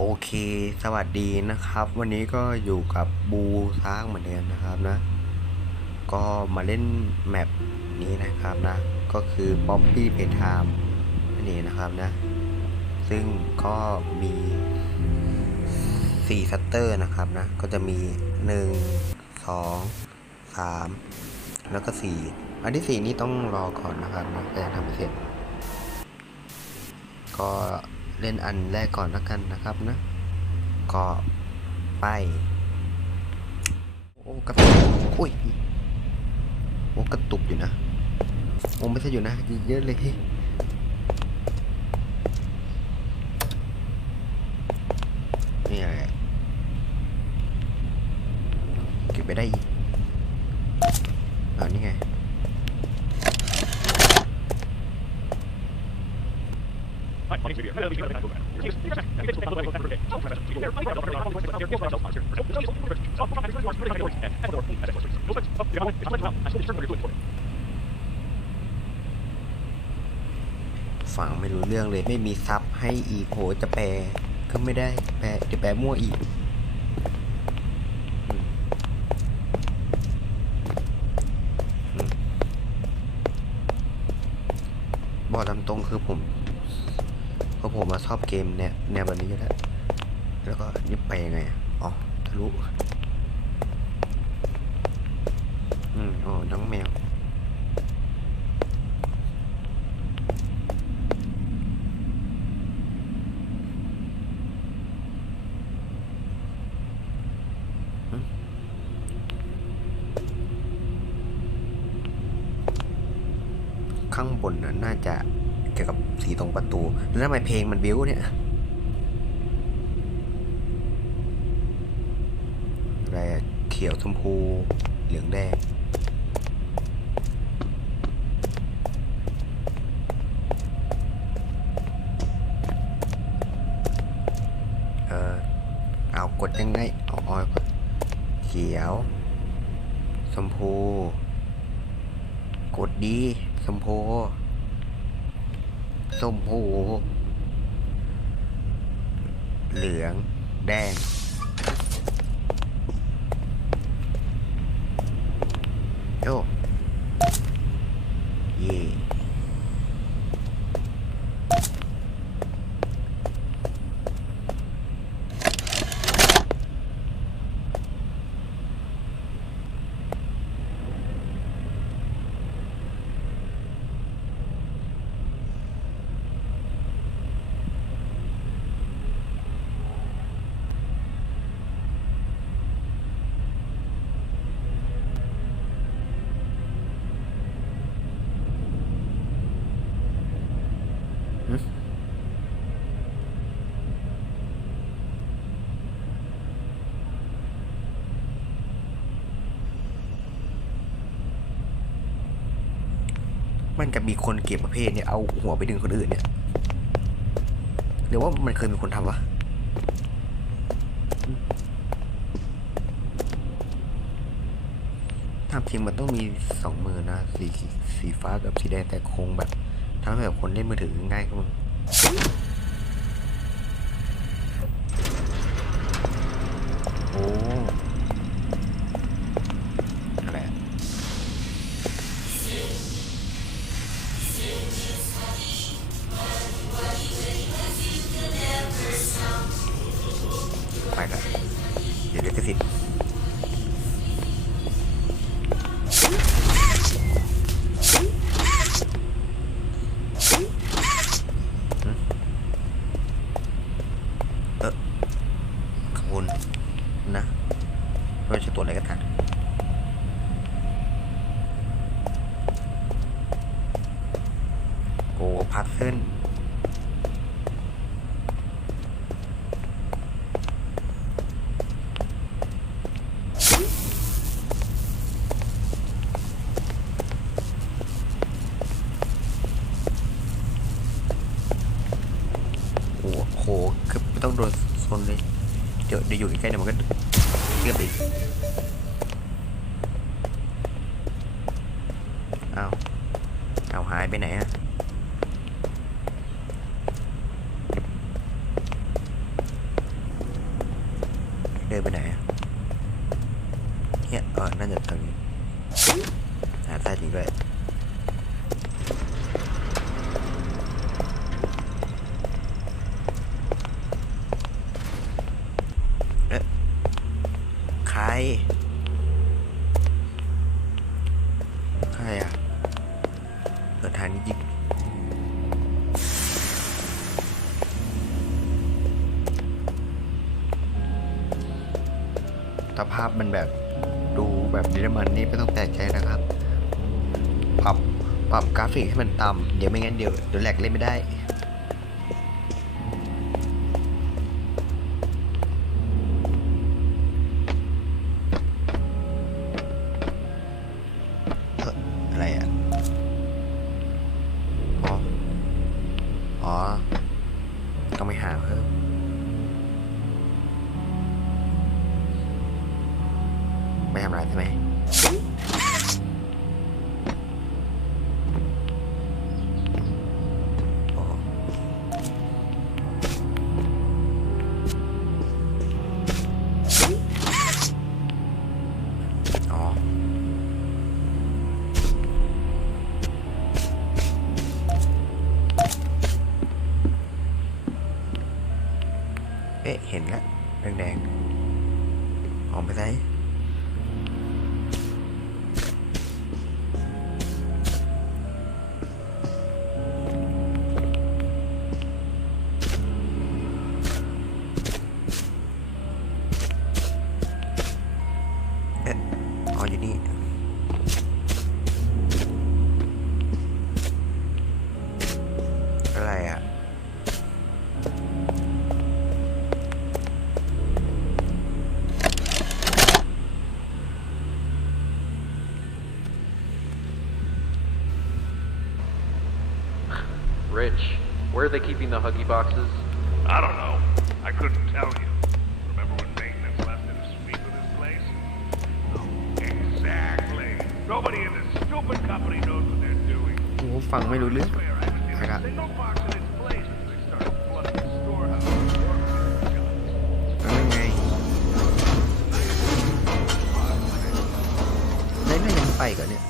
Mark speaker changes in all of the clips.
Speaker 1: โอเค สวัสดีนะครับ วันนี้ก็อยู่กับบูช้างเหมือนเดิมนะครับนะ ก็มาเล่นแมปนี้นะครับนะ ก็คือ Poppy Playtime นั่นเองนะครับนะ ซึ่งก็มี4ซัตเตอร์นะครับนะ ก็จะมี 1 2 3 แล้วก็ 4 อันที่ 4 นี่ต้องรอก่อนนะครับนะแต่ทำไม่เสร็จ ก็ เล่นอันแรกก่อนแล้วกันนะครับนะก็ไปโอ้กระตุกอุ้ยโอ้กระตุกอยู่นะโอ้ไม่ใช่อยู่นะเยอะเลยนี่อะไรเก็บไปได้อีก ฟังไม่รู้เรื่องเลย ไม่มีซับให้อีกโหจะแปล ก็ไม่ได้แปลจะแปลมั่วอีกอืมอืมบอกตามตรงคือผม ราะผมมาชอบเกมแนวแบบนี้อยู่แล้วแล้วก็นี่ไปยังไงอะอ๋อทะลุอืมอ๋อน้องแมว ข้างบนน่ะน่าจะเกี่ยวกับ สีตรงประตู แล้วทำไมเพลงมันบิ้วเนี่ย อะไรเขียวชมพู เหลืองแดงเออเอากดยังไงเอาออยกดเขียวชมพู กดดีชมพู ส้มพูเหลือง แดง โอ้เย่ มันจะมีคนเก็บประเภทเนี่ยเอาหัวไปดึงคนอื่นเนี่ยหรือว่ามันเคยมีคนทำวะทำจริงมันต้องมีสองมือนะสีสีฟ้ากับสีแดงแต่คงแบบทำให้แบบคนเล่นมือถือง่ายก็มึงโอ้ trời đi vô cái cây này một cái tiếp đi ao ao hai bên này ha đây bên này hiện ở ờ, nó nhận thần. À ta chỉnh vậy สภาพมันแบบดูแบบดิเรมันนี่ไม่ต้องแปลกใจนะครับ ปรับปรับกราฟิกให้มันต่ำเดี๋ยวไม่งั้นเดี๋ยวเดี๋ยวแหลกเล่นไม่ได้ ไม่ทำอะไรใช่ไหมอ๋อเอ๊ะ เห็นแล้วแดงๆออกไปไหน
Speaker 2: Rich, where are they keeping the Huggy boxes?
Speaker 3: I don't know. I couldn't tell you. Remember when maintenance left him to speak with this place? No. Exactly. Nobody in this stupid company knows what they're doing.
Speaker 1: โอ้ฟังไม่รู้เรื่อง
Speaker 3: I swear, I haven't seen
Speaker 1: ใคร
Speaker 3: a
Speaker 1: ละ
Speaker 3: single box in its place since they started flooding the storehouse. with workers and guns.
Speaker 1: แล้วยังไงได้ไม่ยังไปก่อนเนี่ย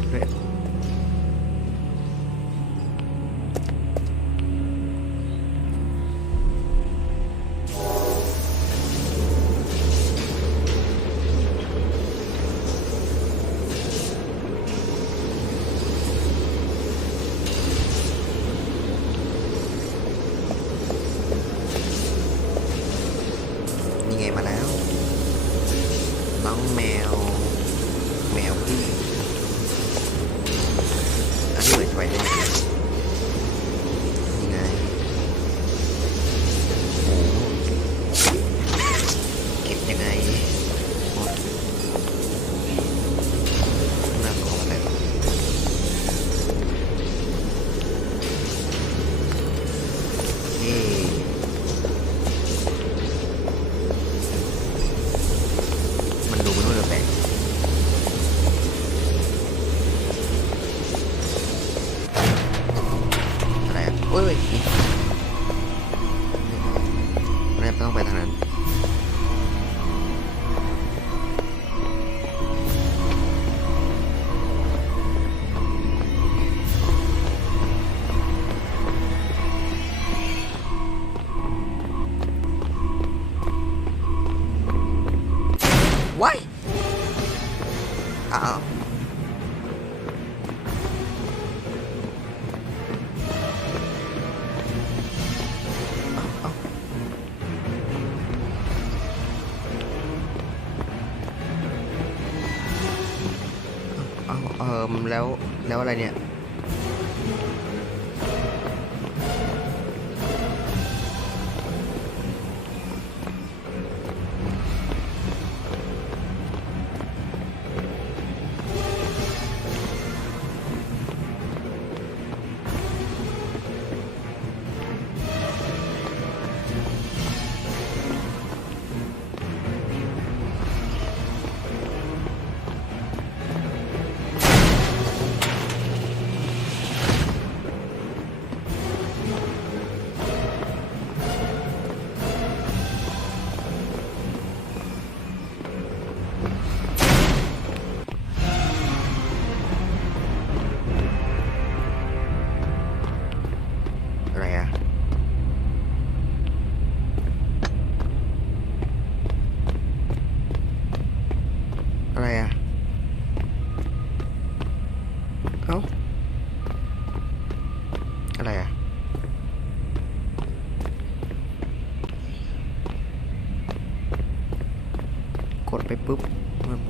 Speaker 1: งด้วยนี่ไงมาแล้ว น้องแมว แมวพี่ with. แล้วแล้วอะไรเนี่ย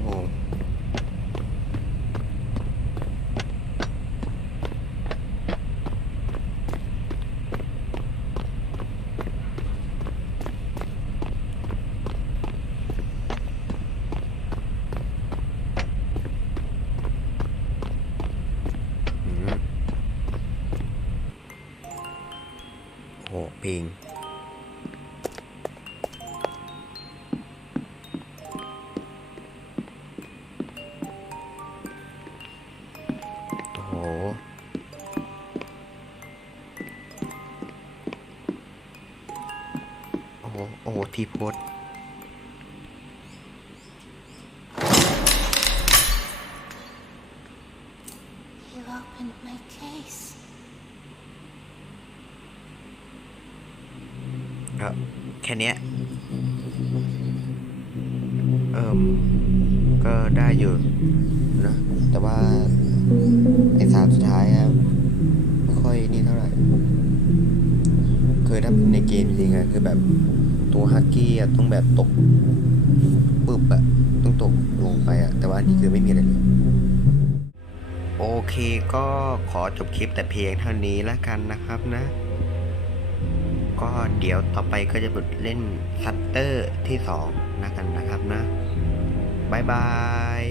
Speaker 1: 哦。 พี่โพส
Speaker 4: You opened my case.
Speaker 1: ก็แค่เนี้ยเอิมก็ได้อยู่นะแต่ว่า ไอ้สามสุดท้ายอะไม่ค่อยนี่เท่าไหร่คือถ้าในเกมจริงๆอะคือแบบ ตัวฮักกี้อะต้องแบบตกปึ๊บอะต้องตกลงไปอะแต่ว่าอันนี้คือไม่มีอะไรเลยโอเคก็ขอจบคลิปแต่เพียงเท่านี้แล้วกันนะครับนะ ก็เดี๋ยวต่อไปก็จะเล่นซัตเตอร์ที่สองนะกันนะครับนะ บ๊ายบาย